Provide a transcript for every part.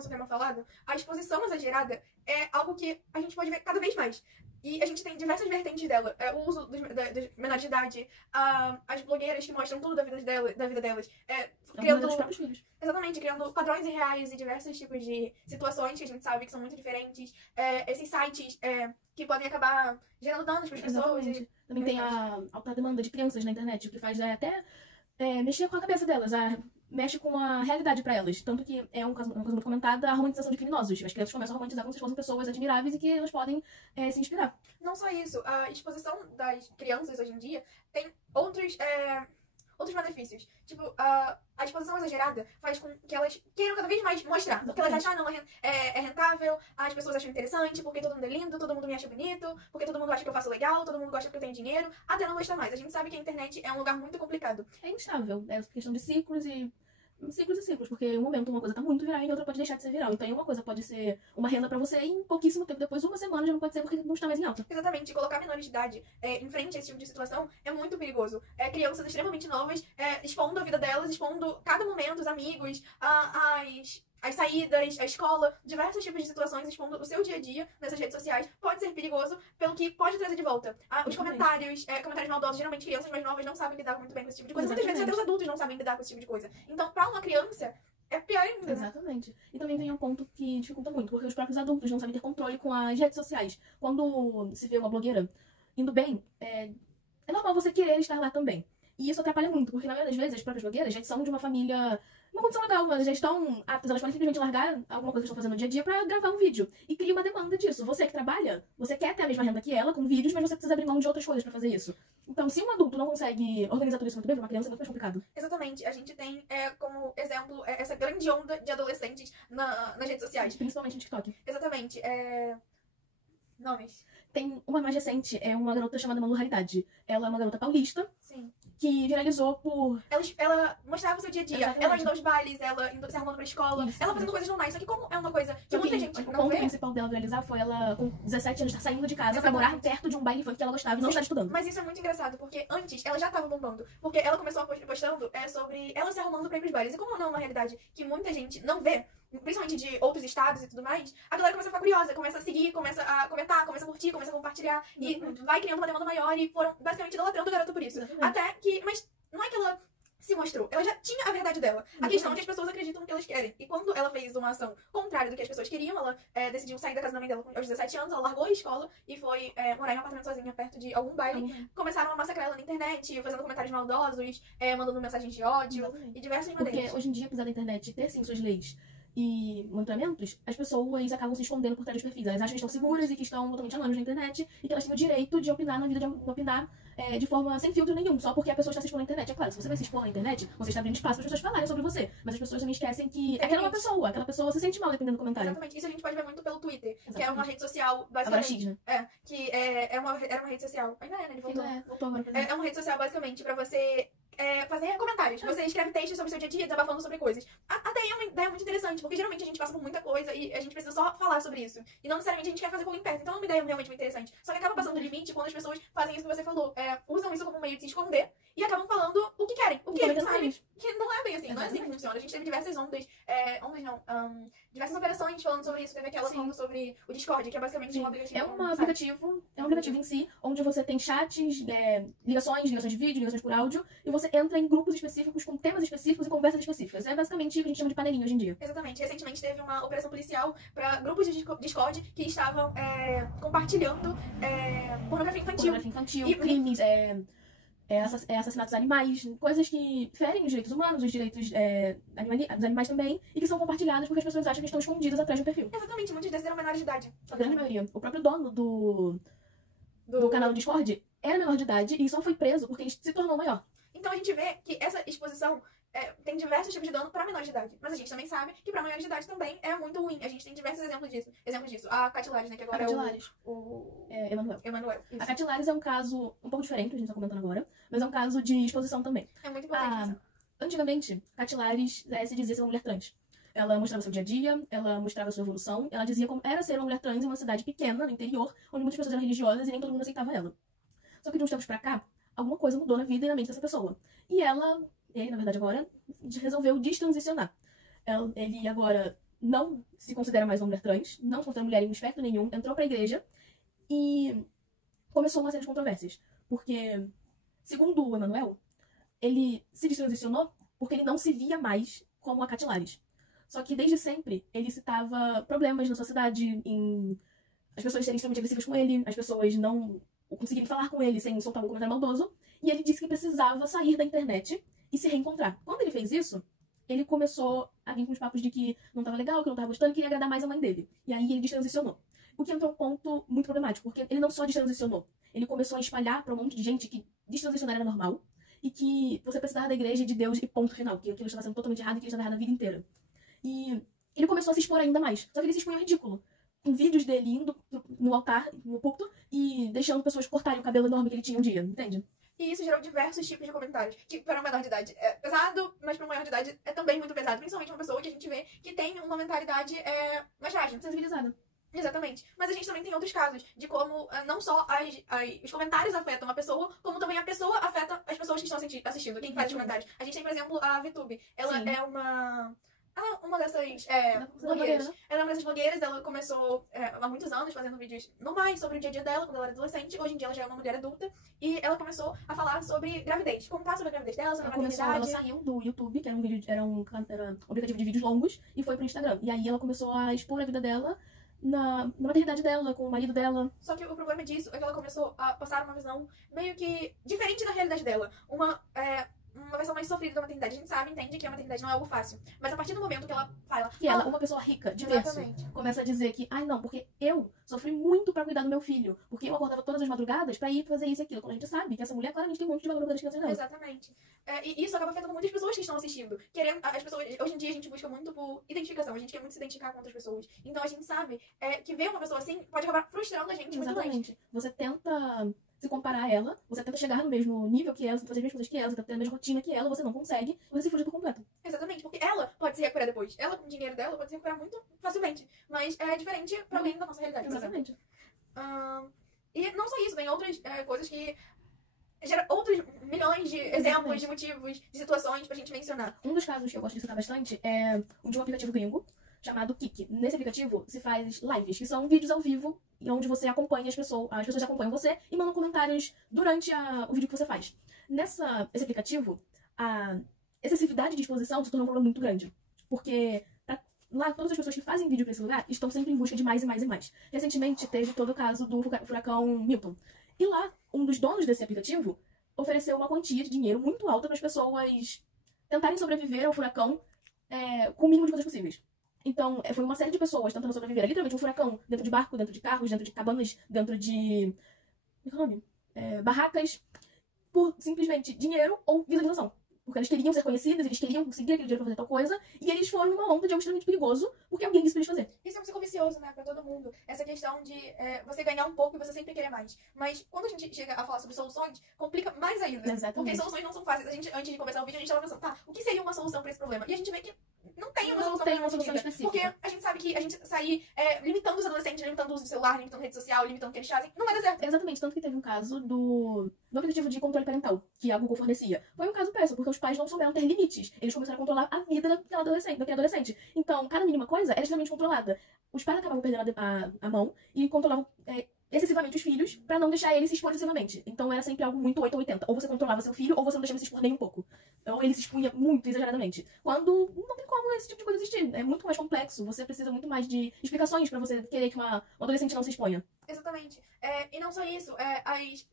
nosso tema falado, a exposição exagerada é algo que a gente pode ver cada vez mais. E a gente tem diversas vertentes dela. O uso dos menores de idade, as blogueiras que mostram tudo da vida delas. Criando dos próprios filhos. Exatamente, criando padrões irreais e diversos tipos de situações que a gente sabe que são muito diferentes. Esses sites que podem acabar gerando danos para as pessoas. Também tem a alta demanda de crianças na internet, o que faz até mexer com a cabeça delas, mexe com a realidade pra elas. Tanto que é uma coisa muito comentada, a romantização de criminosos. As crianças começam a romantizar como se fossem pessoas admiráveis e que elas podem se inspirar. Não só isso, a exposição das crianças hoje em dia tem outros benefícios. Tipo, a exposição exagerada faz com que elas queiram cada vez mais mostrar. Porque elas acham, não, é rentável, as pessoas acham interessante, porque todo mundo é lindo, todo mundo me acha bonito, porque todo mundo acha que eu faço legal, todo mundo gosta porque eu tenho dinheiro, até não gostar mais. A gente sabe que a internet é um lugar muito complicado. É instável, é questão de ciclos e ciclos, porque em um momento uma coisa tá muito viral e em outra pode deixar de ser viral. Então uma coisa pode ser uma renda pra você e em pouquíssimo tempo depois, uma semana, já não pode ser porque não está mais em alta. Exatamente, colocar menores de idade em frente a esse tipo de situação é muito perigoso. Crianças extremamente novas expondo a vida delas, expondo cada momento, os amigos, as saídas, a escola, diversos tipos de situações, expondo o seu dia a dia nessas redes sociais, pode ser perigoso pelo que pode trazer de volta. Os comentários maldosos, geralmente crianças mais novas não sabem lidar muito bem com esse tipo de coisa. Muitas vezes até os adultos não sabem lidar com esse tipo de coisa. Então, pra uma criança, é pior ainda. Exatamente. E também vem um ponto que dificulta muito, porque os próprios adultos não sabem ter controle com as redes sociais. Quando se vê uma blogueira indo bem, é normal você querer estar lá também. E isso atrapalha muito, porque na maioria das vezes as próprias blogueiras já são de uma família, uma condição legal, mas já estão aptas, elas podem simplesmente largar alguma coisa que estão fazendo no dia a dia pra gravar um vídeo. E cria uma demanda disso. Você que trabalha, você quer ter a mesma renda que ela, com vídeos, mas você precisa abrir mão de outras coisas pra fazer isso. Então, se um adulto não consegue organizar tudo isso muito bem, pra uma criança é muito mais complicado. Exatamente. A gente tem como exemplo essa grande onda de adolescentes nas redes sociais. Principalmente no TikTok. Exatamente. Nomes. Tem uma mais recente, é uma garota chamada Malu Raridade. Ela é uma garota paulista. Sim. Que viralizou por... Ela mostrava o seu dia a dia. Exatamente. Ela indo aos bailes, ela se arrumando pra escola, Isso, ela fazendo coisas normais. Só que como é uma coisa que Só muita gente o não ponto vê... principal dela viralizar foi ela, com 17 anos, estar saindo de casa pra Exatamente. morar perto de um baile funk que ela gostava e não estar estudando. Mas isso é muito engraçado, porque antes ela já tava bombando. Porque ela começou postando sobre ela se arrumando pra ir pros bailes. E como não é uma realidade que muita gente não vê, principalmente de outros estados e tudo mais, a galera começa a ficar curiosa, começa a seguir, começa a comentar, começa a curtir, começa a compartilhar. E vai criando uma demanda maior e foram basicamente idolatrando a garota por isso. Exatamente. Até que... Mas não é que ela se mostrou, ela já tinha a verdade dela. A questão é que as pessoas acreditam no que elas querem. E quando ela fez uma ação contrária do que as pessoas queriam, ela decidiu sair da casa da mãe dela aos 17 anos, ela largou a escola e foi morar em um apartamento sozinha perto de algum baile. Começaram a massacrar ela na internet, fazendo comentários maldosos, mandando mensagens de ódio. Exatamente. E diversas maneiras. Porque hoje em dia, apesar da internet ter sim suas leis e monitoramentos, as pessoas acabam se escondendo por trás dos perfis. Elas acham que estão seguras e que estão totalmente anônimas na internet e que elas têm o direito de opinar na vida, de opinar de forma sem filtro nenhum, só porque a pessoa está se expondo na internet. É claro, se você vai se expor na internet, você está abrindo espaço para as pessoas falarem sobre você. Mas as pessoas também esquecem que aquela pessoa se sente mal dependendo do comentário. Exatamente. Isso a gente pode ver muito pelo Twitter, Exatamente. que é uma rede social basicamente... Agora X, né? Que era uma rede social... Ainda é, né? Ele voltou. Voltou agora. É uma rede social basicamente pra você... fazer comentários. Você escreve textos sobre o seu dia a dia, desabafando sobre coisas. Até aí é uma ideia muito interessante, porque geralmente a gente passa por muita coisa e a gente precisa só falar sobre isso. E não necessariamente a gente quer fazer com alguém perto. Então é uma ideia realmente muito interessante. Só que acaba passando do limite quando as pessoas fazem isso que você falou. Usam isso como um meio de se esconder e acabam falando o que querem. O que eles sabem que não é bem assim. Não é assim que funciona. A gente teve diversas diversas operações falando sobre isso. Teve aquela falando sobre o Discord, que é basicamente um aplicativo. É um aplicativo em si, onde você tem chats, ligações de vídeo, ligações por áudio, e você entra em grupos específicos, com temas específicos e conversas específicas. É basicamente o que a gente chama de panelinha hoje em dia. Exatamente. Recentemente teve uma operação policial para grupos de Discord que estavam compartilhando pornografia infantil. E crimes, assassinatos de animais, coisas que ferem os direitos humanos, os direitos dos animais também, e que são compartilhadas porque as pessoas acham que estão escondidas atrás de um perfil. Exatamente. Muitos desses eram menores de idade. A grande maioria. O próprio dono do canal do Discord era menor de idade e só foi preso porque ele se tornou maior. Então a gente vê que essa exposição tem diversos tipos de dano para menores de idade. Mas a gente também sabe que para maiores de idade também é muito ruim. A gente tem diversos exemplos disso. A Catilares, né? Que agora é Emanuel. A Catilares é um caso um pouco diferente, a gente tá comentando agora, mas é um caso de exposição também. É muito importante. Antigamente, Catilares se dizia ser uma mulher trans. Ela mostrava seu dia a dia, ela mostrava sua evolução, ela dizia como era ser uma mulher trans em uma cidade pequena, no interior, onde muitas pessoas eram religiosas e nem todo mundo aceitava ela. Só que de uns tempos pra cá, alguma coisa mudou na vida e na mente dessa pessoa. E ele, na verdade agora, resolveu destransicionar. Ele agora não se considera mais uma mulher trans, não se considera mulher em aspecto nenhum, entrou pra igreja e começou uma série de controvérsias. Porque, segundo o Emanuel, ele se destransicionou porque ele não se via mais como a Catilares. Só que desde sempre ele citava problemas na sociedade, em as pessoas serem extremamente agressivas com ele, as pessoas não conseguirem falar com ele sem soltar um comentário maldoso. E ele disse que precisava sair da internet e se reencontrar. Quando ele fez isso, ele começou a vir com os papos de que não tava legal, que não tava gostando, que queria agradar mais a mãe dele. E aí ele destransicionou. O que entrou um ponto muito problemático, porque ele não só destransicionou, ele começou a espalhar pra um monte de gente que destransicionar era normal e que você precisava da igreja e de Deus e ponto final, que aquilo estava sendo totalmente errado e que ele estava errado a vida inteira. E ele começou a se expor ainda mais. Só que ele se expunha ridículo. Com vídeos dele indo no altar, no púlpito, e deixando pessoas cortarem o cabelo enorme que ele tinha um dia, entende? E isso gerou diversos tipos de comentários, que para um menor de idade é pesado, mas para um maior de idade é também muito pesado. Principalmente uma pessoa que a gente vê que tem uma mentalidade mais frágil. Sensibilizada. Exatamente. Mas a gente também tem outros casos de como não só os comentários afetam a pessoa, como também a pessoa afeta as pessoas que estão assistindo, quem faz os comentários. A gente tem, por exemplo, a VTube. Ela Sim. é uma dessas blogueiras. Blogueira. Ela é uma dessas blogueiras, ela começou há muitos anos fazendo vídeos normais sobre o dia a dia dela, quando ela era adolescente. Hoje em dia ela já é uma mulher adulta. E ela começou a falar sobre gravidez, contar sobre a gravidez dela, sobre a maternidade. Ela saiu do YouTube, que era um aplicativo de vídeos longos, e foi pro Instagram. E aí ela começou a expor a vida dela na maternidade dela, com o marido dela. Só que o problema disso é que ela começou a passar uma visão meio que diferente da realidade dela. Uma versão mais sofrida da maternidade. A gente sabe, entende que a maternidade não é algo fácil. Mas a partir do momento que ela fala... E ela, uma pessoa rica, de berço, começa a dizer que, ai não, porque eu sofri muito pra cuidar do meu filho. Porque eu acordava todas as madrugadas pra ir fazer isso e aquilo. Quando a gente sabe que essa mulher claramente tem um monte de valor das crianças dela. Exatamente. E isso acaba afetando muitas pessoas que estão assistindo. As pessoas, hoje em dia a gente busca muito por identificação. A gente quer muito se identificar com outras pessoas. Então a gente sabe que ver uma pessoa assim pode acabar frustrando a gente muito mais. Exatamente. Você tenta se comparar a ela, você tenta chegar no mesmo nível que ela, você fazer as mesmas coisas que ela, você tenta ter a mesma rotina que ela, você não consegue, você se frustra por completo. Exatamente, porque ela pode se recuperar depois. Ela, com o dinheiro dela, pode se recuperar muito facilmente. Mas é diferente pra alguém da nossa realidade. Exatamente. E não só isso, tem outras coisas que geram outros milhões de exemplos, de motivos, de situações pra gente mencionar. Um dos casos que eu gosto de citar bastante é o de um aplicativo gringo chamado Kik. Nesse aplicativo se faz lives, que são vídeos ao vivo, onde você acompanha as pessoas acompanham você e mandam comentários durante o vídeo que você faz. Nesse aplicativo, a excessividade de exposição se tornou um problema muito grande. Porque lá, todas as pessoas que fazem vídeo pra esse lugar estão sempre em busca de mais e mais e mais. Recentemente, teve todo o caso do furacão Milton. E lá, um dos donos desse aplicativo ofereceu uma quantia de dinheiro muito alta para as pessoas tentarem sobreviver ao furacão com o mínimo de coisas possíveis. Então, foi uma série de pessoas tentando sobreviver. Literalmente um furacão dentro de barco, dentro de carros, dentro de cabanas, dentro de... Como é o nome? Barracas, por simplesmente dinheiro ou visualização. Porque eles queriam ser conhecidos, eles queriam conseguir aquele dinheiro pra fazer tal coisa, e eles foram numa onda de algo extremamente perigoso, porque alguém disse pra eles fazer. Isso é um ciclo vicioso, né, pra todo mundo. Essa questão de você ganhar um pouco e você sempre querer mais. Mas quando a gente chega a falar sobre soluções, complica mais ainda. Exatamente. Porque soluções não são fáceis. Antes de começar o vídeo, a gente tava pensando, tá, o que seria uma solução pra esse problema? E a gente vê que não tem uma solução específica. Porque a gente sabe que a gente sair limitando os adolescentes, limitando o uso do celular, limitando rede social, limitando o que eles fazem, não vai dar certo. Exatamente, tanto que teve um caso do aplicativo de controle parental, que a Google fornecia. Foi um caso péssimo, porque os pais não souberam ter limites. Eles começaram a controlar a vida daquele adolescente. Então, cada mínima coisa era extremamente controlada. Os pais acabavam perdendo a mão e controlavam excessivamente os filhos pra não deixar ele se expor excessivamente. Então era sempre algo muito 8 ou 80. Ou você controlava seu filho, ou você não deixava ele se expor nem um pouco. Ou ele se expunha muito exageradamente. Quando não tem como esse tipo de coisa existir. É muito mais complexo. Você precisa muito mais de explicações pra você querer que uma adolescente não se exponha. Exatamente. E não só isso,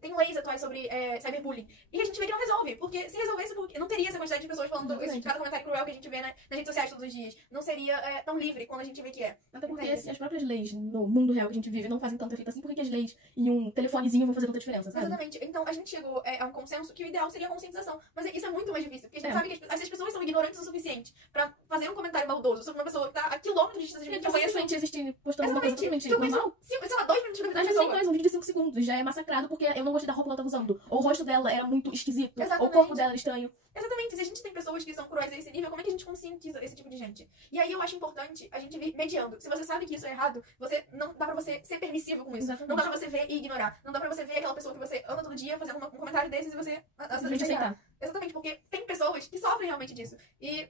tem leis atuais sobre cyberbullying. E a gente vê que não resolve. Porque se resolvesse, não teria essa quantidade de pessoas falando cada comentário cruel que a gente vê nas redes sociais todos os dias. Não seria tão livre quando a gente vê que é. Até porque se as próprias leis no mundo real que a gente vive não fazem tanto efeito assim, por que as leis e um telefonezinho vão fazer tanta diferença, sabe? Exatamente. Então a gente chegou a um consenso que o ideal seria a conscientização. Mas isso é muito mais difícil. Porque a gente sabe que as pessoas são ignorantes o suficiente pra fazer um comentário maldoso sobre uma pessoa que tá a quilômetros de distância de mim, que eu conheço. Existe postando uma coisa totalmente normal. Sei lá, 2 minutos de vida da Às vezes pessoa. nem mais, um vídeo de 5 segundos já é massacrado porque eu não gostei da roupa que ela tava usando. Ou o rosto dela era muito esquisito. Exatamente. Ou o corpo dela era estranho. Exatamente. Se a gente tem pessoas que são cruéis a esse nível, como é que a gente conscientiza esse tipo de gente? E aí eu acho importante a gente vir mediando. Se você sabe que isso é errado, não dá pra você ser permissivo com isso. Exatamente. Não dá pra você ver e ignorar. Não dá pra você ver aquela pessoa que você anda todo dia fazendo um comentário desses e você aceitar. Exatamente, porque tem pessoas que sofrem realmente disso. E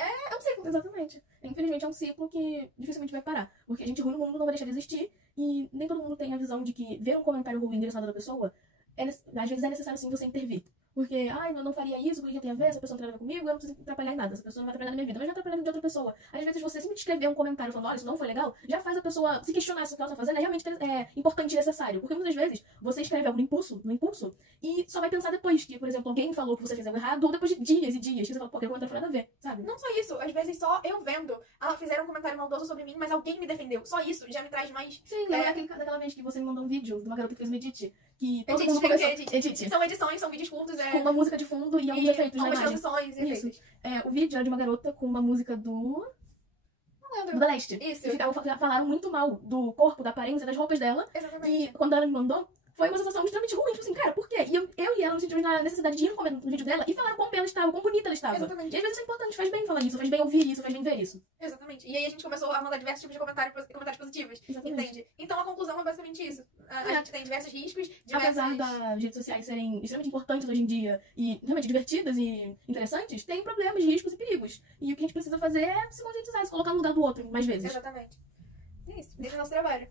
É um ciclo. Exatamente. Infelizmente é um ciclo que dificilmente vai parar. Porque a gente ruim no mundo não vai deixar de existir. E nem todo mundo tem a visão de que ver um comentário ruim endereçado da pessoa, às vezes é necessário sim você intervir. Porque, ai, eu não faria isso, porque tem a ver, essa pessoa não tem nada a ver comigo, eu não preciso atrapalhar em nada, essa pessoa não vai atrapalhar na minha vida, mas vai atrapalhar na vida de outra pessoa. Às vezes você simplesmente escrever um comentário falando, olha, isso não foi legal, já faz a pessoa se questionar se o que ela tá fazendo é realmente importante e necessário. Porque muitas vezes você escreve algo no impulso, e só vai pensar depois que, por exemplo, alguém falou que você fez algo errado, ou depois de dias e dias, que você fala, pô, aquele comentário não foi nada a ver, sabe? Não só isso, às vezes só eu vendo, fizeram um comentário maldoso sobre mim, mas alguém me defendeu. Só isso já me traz mais... Sim, daquela vez que você me mandou um vídeo de uma garota que fez um edit, que todo Edit, mundo começou... edit. São edições, são vídeos curtos, com uma música de fundo e alguns efeitos na algumas imagem. transições e Isso. efeitos. O vídeo era de uma garota com uma música Não lembro. do Da Leste. Isso. E falaram muito mal do corpo, da aparência, das roupas dela. Exatamente. E quando ela me mandou, foi uma sensação extremamente ruim. Tipo assim, cara, por quê? E eu e ela nos sentimos na necessidade de ir no vídeo dela e falar quão bela estava, quão bonita ela estava. Exatamente. E às vezes isso é importante, faz bem falar isso, faz bem ouvir isso, faz bem ver isso. Exatamente. E aí a gente começou a mandar diversos tipos de comentários positivos. Exatamente. Entende? Então a conclusão é basicamente isso. A gente tem diversos riscos, Apesar das redes sociais serem extremamente importantes hoje em dia e realmente divertidas e interessantes, tem problemas, riscos e perigos. E o que a gente precisa fazer é se conscientizar, se colocar no lugar do outro mais vezes. Exatamente. É isso. Esse é o nosso trabalho.